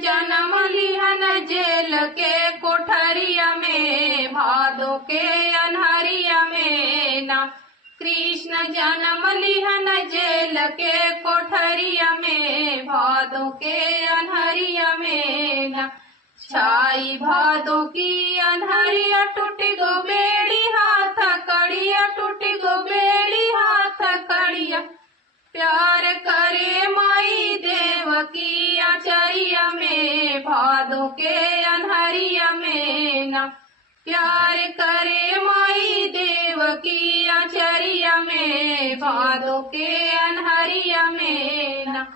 जन्म लिहन जेल के कोठरिया में, भादो के अन्हरिया में ना। कृष्ण जन्म लिहन जेल के कोठरिया में, भादो के अन्हरिया में ना। छाई भादो की अन्हरिया, टूटी गो बेड़ी हाथ कड़िया, टूटी गो बेड़ी हाथ कड़िया। प्यार करे माई देवकी आचरिया में, भादो के अन्हरिया में ना। प्यार करे माई देवकी आचरिया में, भादो के अन्हरिया में ना।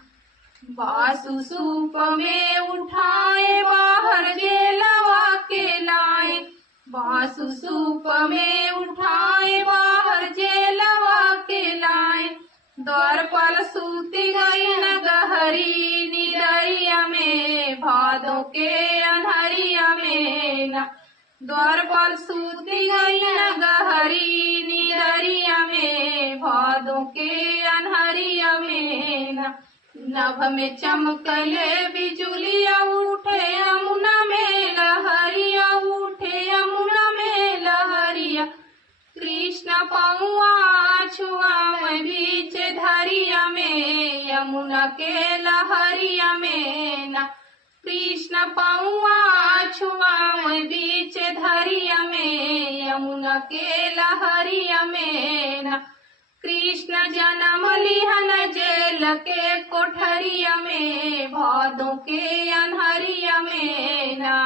बासु सूप में उठाए बाहर जेलवा के लाए, बासु सूप में उठाए बाहर जेलवा के लाए। द्वार पर सूती गई न गहरी निदरिया में, भादो के अन्हरिया में ना। द्वार पर सूती गई न गहरी निदरिया में, भादो के अन्हरिया में ना। नभ में चमकले बिजुलिया, उठे यमुना में लहरिया, उठे यमुना में लहरिया। कृष्ण पौआ छुआ मैं बीच धरिया में, यमुना के लहरिया में ना। कृष्ण पौआ छुआ मैं बीच धरिया में, यमुना के लहरिया में ना। कृष्ण जन्म लिहन जेल के कोठरिया में, भादो के अन्हरिया में ना।